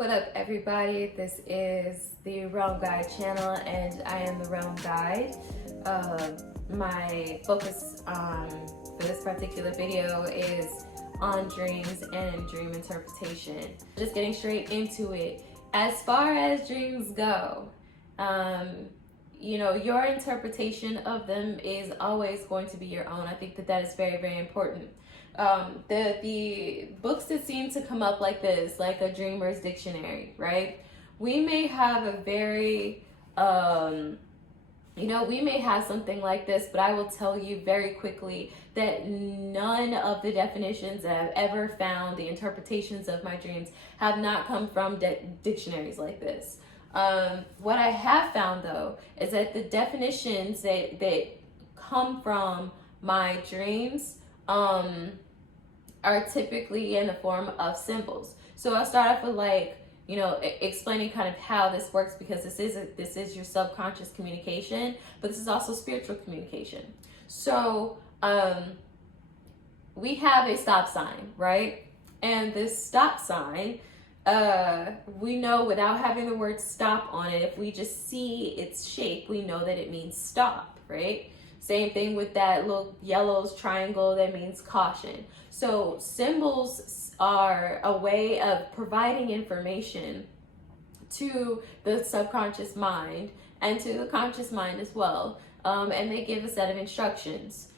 What up, everybody? This is the Realm Guide channel, and I am the Realm Guide. My focus for this particular video is on dreams and dream interpretation. Just getting straight into it. As far as dreams go, your interpretation of them is always going to be your own. I think that is very, very important. The books that seem to come up like this, like a Dreamer's Dictionary, right? We may have a very, we may have something like this, but I will tell you very quickly that none of the definitions that I've ever found, the interpretations of my dreams, have not come from dictionaries like this. What I have found, though, is that the definitions that come from my dreams are typically in the form of symbols. So I'll start off with explaining kind of how this works, because this is your subconscious communication, but this is also spiritual communication. So we have a stop sign, right? And this stop sign, we know without having the word stop on it, if we just see its shape, we know that it means stop, right? Same thing with that little yellow triangle that means caution. So symbols are a way of providing information to the subconscious mind and to the conscious mind as well. And they give a set of instructions.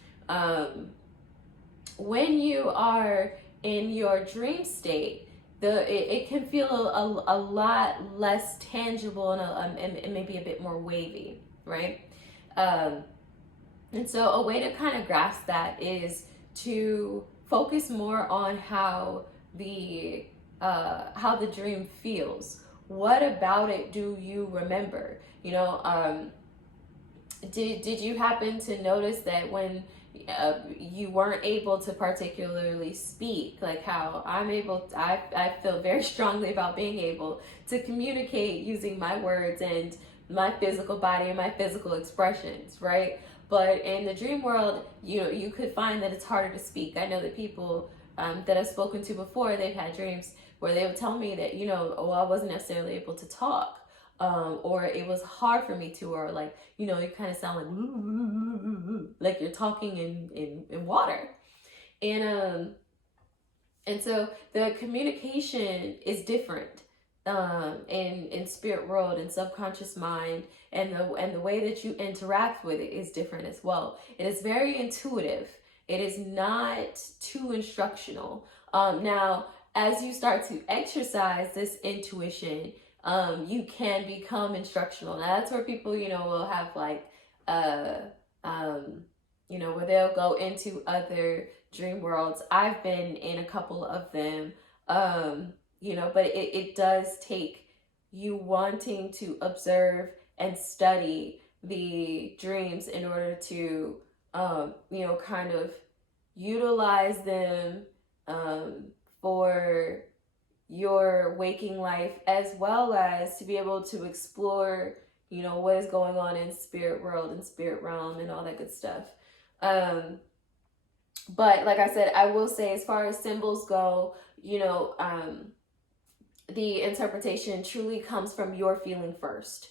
When you are in your dream state, it can feel a lot less tangible and maybe a bit more wavy, right? And so a way to kind of grasp that is to focus more on how the dream feels. What about it do you remember? Did you happen to notice that when you weren't able to particularly speak, like how I feel very strongly about being able to communicate using my words and my physical body and my physical expressions, right? But in the dream world, you could find that it's harder to speak. I know that people that I've spoken to before, they've had dreams where they would tell me that, I wasn't necessarily able to talk, or it was hard for me to, or you kind of sound like you're talking in water. And so the communication is different in spirit world and subconscious mind, and the way that you interact with it is different as well. It is very intuitive. It is not too instructional. Now, as you start to exercise this intuition, you can become instructional. Now, that's where people, will have where they'll go into other dream worlds. I've been in a couple of them. But it does take you wanting to observe and study the dreams in order to, kind of utilize them for your waking life, as well as to be able to explore, what is going on in spirit world and spirit realm and all that good stuff. But like I said, I will say, as far as symbols go, the interpretation truly comes from your feeling first.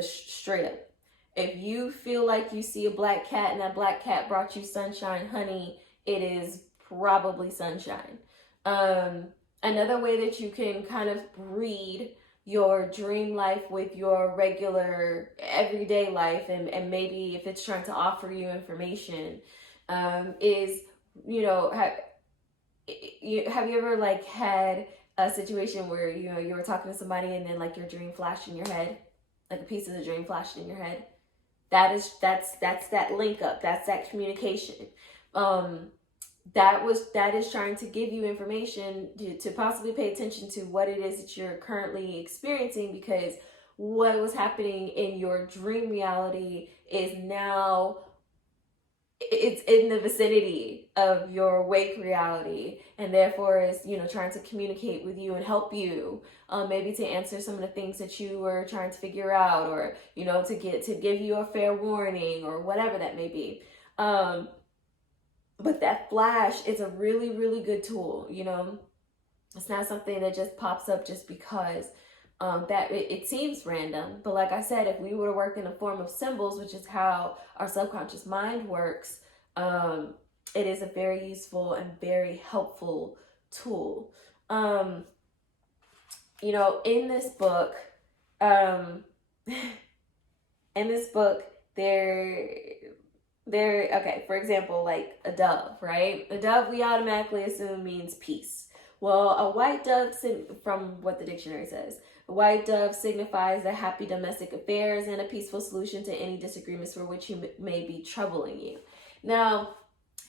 Straight up. If you feel like you see a black cat and that black cat brought you sunshine, honey, it is probably sunshine. Another way that you can kind of read your dream life with your regular everyday life, and maybe if it's trying to offer you information, is, have you ever had a situation where you were talking to somebody and then your dream flashed in your head, like a piece of the dream flashed in your head? That's that link up. That's that communication. That is trying to give you information to possibly pay attention to what it is that you're currently experiencing, because what was happening in your dream reality is now it's in the vicinity of your wake reality, and therefore is trying to communicate with you and help you, maybe to answer some of the things that you were trying to figure out, or to give you a fair warning, or whatever that may be. But that flash is a really, really good tool. It's not something that just pops up just because. That it seems random, but like I said, if we were to work in a form of symbols, which is how our subconscious mind works, it is a very useful and very helpful tool. You know, in this book, um, in this book, okay, for example, like a dove, right? A dove we automatically assume means peace. Well, a white dove, from what the dictionary says, a white dove signifies the happy domestic affairs and a peaceful solution to any disagreements for which you may be troubling you. Now,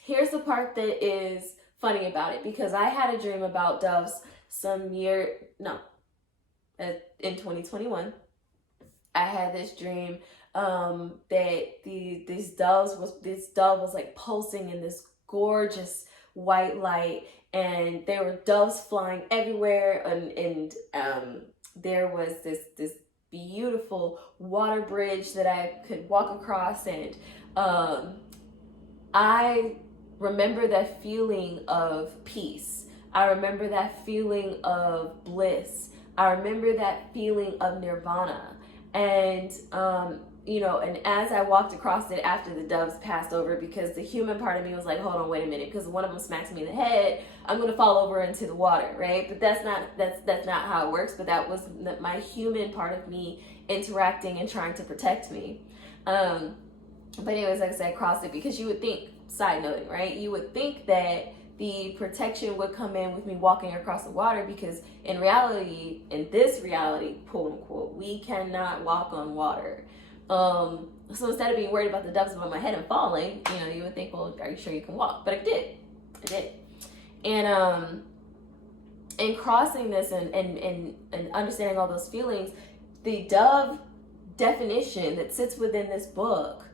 here's the part that is funny about it, because I had a dream about doves in 2021. I had this dream that this dove was like pulsing in this gorgeous white light, and there were doves flying everywhere, and there was this beautiful water bridge that I could walk across, and I remember that feeling of peace. I remember that feeling of bliss. I remember that feeling of nirvana. And you know, and as I walked across it after the doves passed over, because the human part of me was like, hold on, wait a minute, because one of them smacks me in the head, I'm gonna fall over into the water, right? But that's not how it works. But that was my human part of me interacting and trying to protect me. But anyways, like I said, crossed it because you would think, side noting, right? You would think that the protection would come in with me walking across the water, because in this reality, quote unquote, we cannot walk on water. So instead of being worried about the doves above my head and falling, you know, you would think, well, are you sure you can walk? But I did. And in crossing this and understanding all those feelings, the dove definition that sits within this book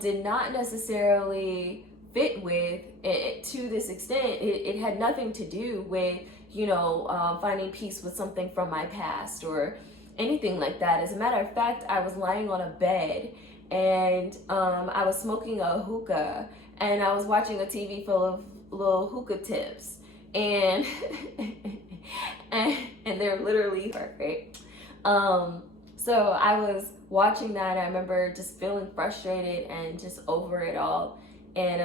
did not necessarily fit with it to this extent. It had nothing to do with, you know, finding peace with something from my past or anything like that. As a matter of fact, I was lying on a bed, and I was smoking a hookah, and I was watching a TV full of little hookah tips, and and they're literally right. So I was watching that, and I remember just feeling frustrated and just over it all. And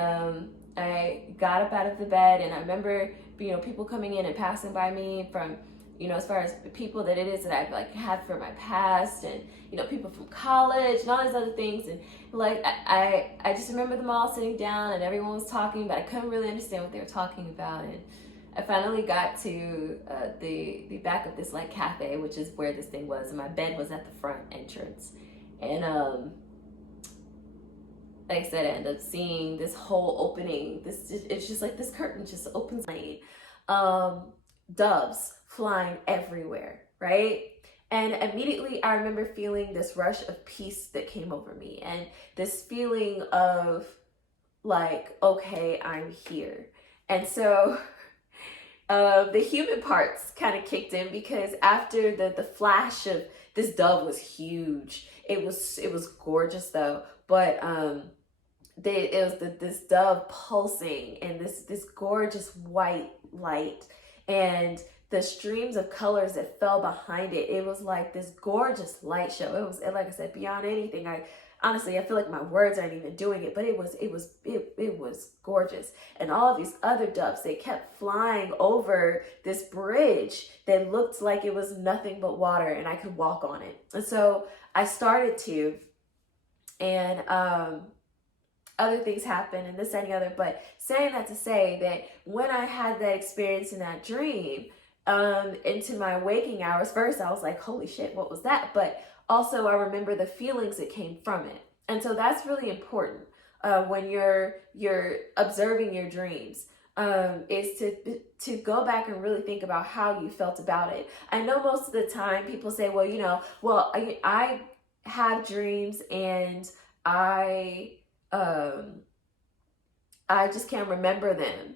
I got up out of the bed, and I remember, you know, people coming in and passing by me from, you know, as far as people that it is that I've like had from my past, and, you know, people from college and all these other things. And like, I just remember them all sitting down, and everyone was talking, but I couldn't really understand what they were talking about. And I finally got to the back of this like cafe, which is where this thing was, and my bed was at the front entrance. And like I said, I ended up seeing this whole opening. It's just like this curtain just opens. Doves flying everywhere, right? And immediately I remember feeling this rush of peace that came over me, and this feeling of like, okay, I'm here. And so the human parts kind of kicked in, because after the flash of this dove was huge. It was gorgeous though, but this dove pulsing and this gorgeous white light, and the streams of colors that fell behind it. It was like this gorgeous light show. It was, like I said, beyond anything. Honestly, I feel like my words aren't even doing it, but it was gorgeous. And all of these other doves, they kept flying over this bridge that looked like it was nothing but water, and I could walk on it. And so I started to, and other things happened, and this and the other. But saying that to say that when I had that experience in that dream, into my waking hours, first I was like, holy shit, what was that? But also I remember the feelings that came from it. And so that's really important when you're observing your dreams, is to go back and really think about how you felt about it. I know most of the time people say, well, I have dreams and I just can't remember them.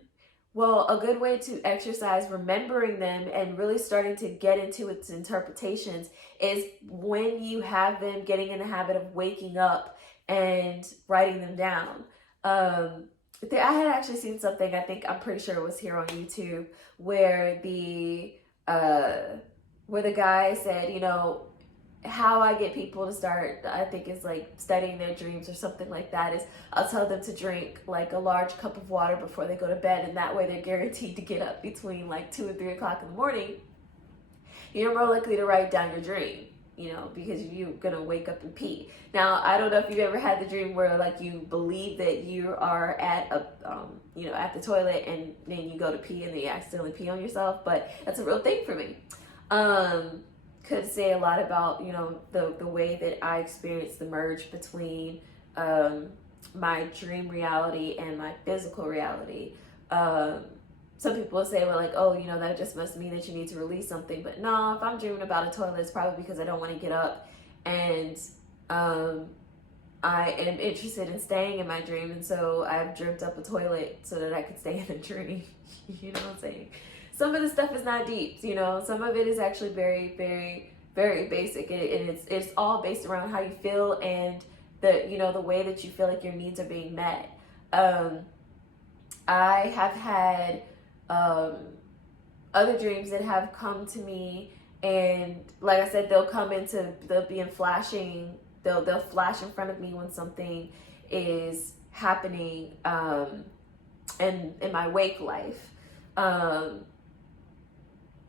Well, a good way to exercise remembering them and really starting to get into its interpretations is when you have them, getting in the habit of waking up and writing them down. I had actually seen something, I'm pretty sure it was here on YouTube, where uh, the guy said, you know, how I get people to start, I think is like studying their dreams or something like that, is I'll tell them to drink like a large cup of water before they go to bed, and that way they're guaranteed to get up between like 2 and 3 o'clock in the morning. You're more likely to write down your dream, you know, because you're gonna wake up and pee. Now, I don't know if you've ever had the dream where like you believe that you are at a, you know, at the toilet, and then you go to pee and then you accidentally pee on yourself, but that's a real thing for me. Could say a lot about, you know, the way that I experienced the merge between my dream reality and my physical reality. Some people will say, well, like, oh, you know, that just must mean that you need to release something. But no, if I'm dreaming about a toilet, it's probably because I don't want to get up, and I am interested in staying in my dream, and so I've dreamt up a toilet so that I could stay in the dream. You know what I'm saying? Some of the stuff is not deep, you know. Some of it is actually very, very, very basic, and it's all based around how you feel and the, you know, the way that you feel like your needs are being met. I have had other dreams that have come to me, and like I said, they'll be in flashing. They'll flash in front of me when something is happening in my wake life.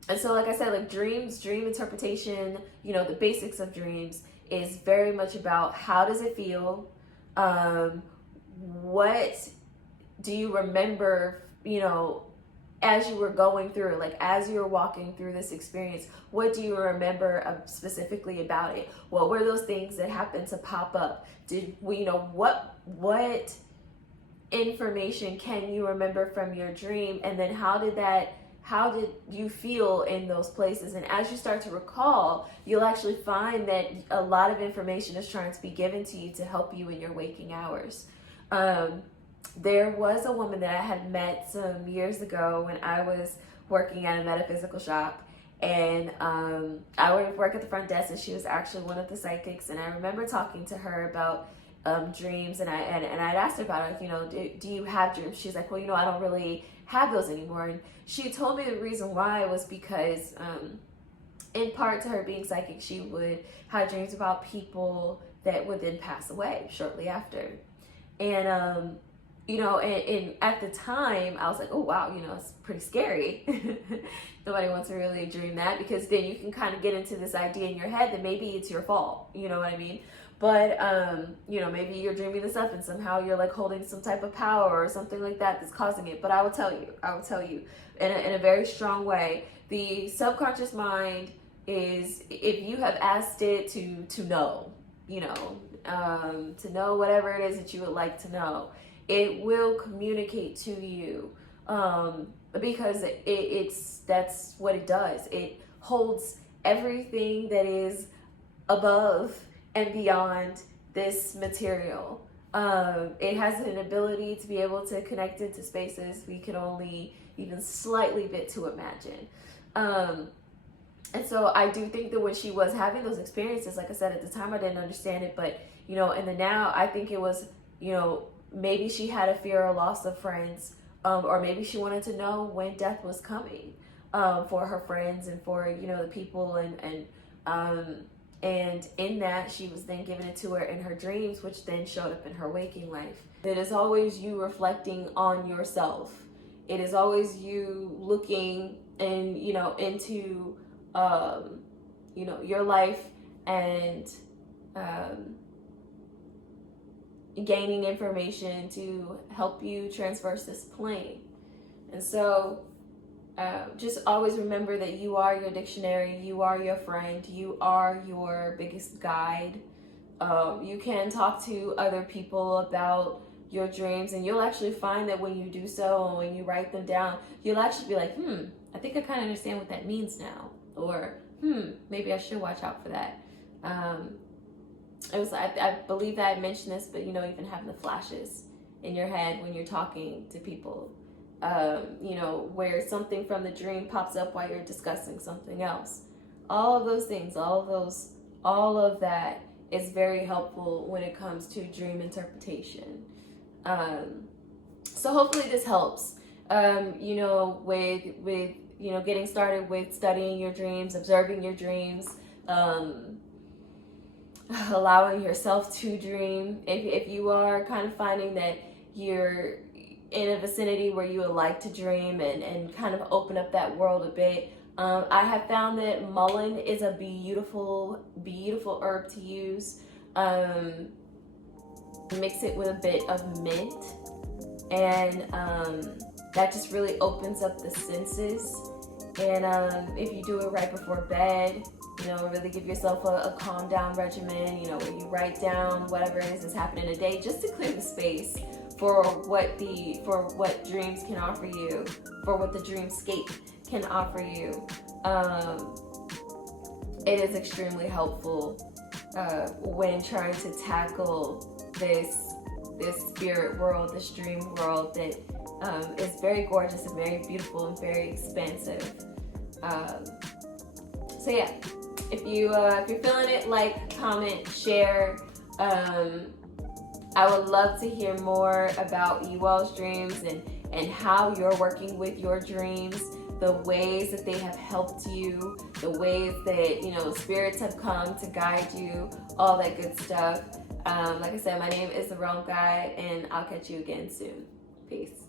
And so, like I said, like dream interpretation, you know, the basics of dreams is very much about how does it feel? What do you remember, you know, as you were going through, like as you were walking through this experience, what do you remember specifically about it? What were those things that happened to pop up? You know, what information can you remember from your dream? And then how did you feel in those places? And as you start to recall, you'll actually find that a lot of information is trying to be given to you to help you in your waking hours. There was a woman that I had met some years ago when I was working at a metaphysical shop, and I would work at the front desk, and she was actually one of the psychics. And I remember talking to her about dreams, and I'd asked her about it, you know, do you have dreams? She's like, well, you know, I don't really have those anymore. And she told me the reason why was because in part to her being psychic, she would have dreams about people that would then pass away shortly after. And you know, and at the time I was like, oh wow, you know, it's pretty scary. Nobody wants to really dream that, because then you can kind of get into this idea in your head that maybe it's your fault, you know what I mean? But you know, maybe you're dreaming this up and somehow you're like holding some type of power or something like that that's causing it. But I will tell you in a very strong way, the subconscious mind is, if you have asked it to know, you know, to know whatever it is that you would like to know, it will communicate to you, because that's what it does. It holds everything that is above and beyond this material. It has an ability to be able to connect into spaces we can only even slightly bit to imagine. And so I do think that when she was having those experiences, like I said, at the time I didn't understand it, but you know, in the now, I think it was, you know, maybe she had a fear or loss of friends, or maybe she wanted to know when death was coming, for her friends and for, you know, the people, and in that she was then given it to her in her dreams, which then showed up in her waking life. It is always you reflecting on yourself. It is always you looking and, you know, into you know, your life, and gaining information to help you traverse this plane. And so just always remember that you are your dictionary, you are your friend, you are your biggest guide. You can talk to other people about your dreams, and you'll actually find that when you do so and when you write them down, you'll actually be like, I think I kind of understand what that means now, or maybe I should watch out for that. It was, I believe that I mentioned this, but you know, even having the flashes in your head when you're talking to people, you know, where something from the dream pops up while you're discussing something else. All of those things, all of that is very helpful when it comes to dream interpretation. So hopefully this helps. You know, with you know, getting started with studying your dreams, observing your dreams, allowing yourself to dream. If you are kind of finding that you're in a vicinity where you would like to dream and kind of open up that world a bit, I have found that mullein is a beautiful, beautiful herb to use. Mix it with a bit of mint, and that just really opens up the senses. And if you do it right before bed, you know, really give yourself a calm down regimen, you know, where you write down whatever it is that's happening in a day, just to clear the space for what dreams can offer you, for what the dreamscape can offer you. It is extremely helpful when trying to tackle this spirit world, this dream world that is very gorgeous and very beautiful and very expansive. So yeah, if you're feeling it, like, comment, share. I would love to hear more about you all's dreams and how you're working with your dreams, the ways that they have helped you, the ways that, you know, spirits have come to guide you, all that good stuff. Like I said, my name is The Realm Guide, and I'll catch you again soon. Peace.